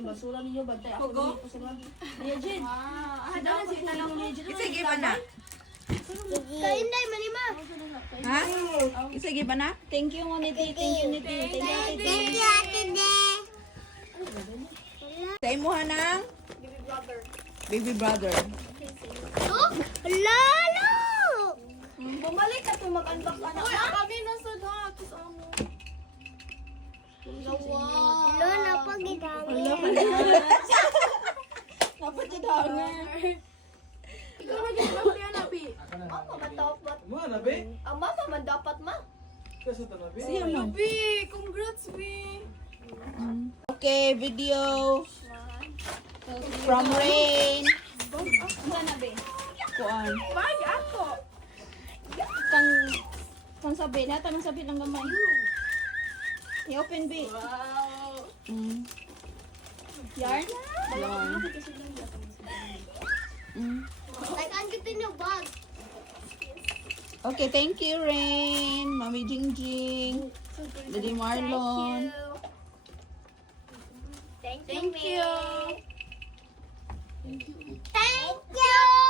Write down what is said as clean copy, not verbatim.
yung basura ninyo, bantay ako dito sa mga. Ayan, Jin. Handa na si Tanong ni Jin. Isige ba na? Kain day manima. Ha? Isige ba na? Thank you, Moniti. Thank you, Niti. Thank you, Thank you, Ate De. Sa imuha ng baby brother. Oh, lalo. Bumalik ka to mag-unbox anak. Uy, kami nasa datos amo. Lo napagidang. Napatidangan. Ikaw na ginawa yan, Abi. Mama, matapat. Mga nabi? Ang mama man dapat ma. Kasi ito nabi? Siya man. Abi, congrats, Bi. Okay, video. From Rain. Ano na be? Kuan. Bag ako. Kang sabi na, tanong sabi ng gamay. I-open be. Wow. Yarn? Yarn. Tagaan kita niyo bag. Okay, thank you, Rain. Mami Jing Jing. Daddy Marlon. Thank you. Thank you. Thank you.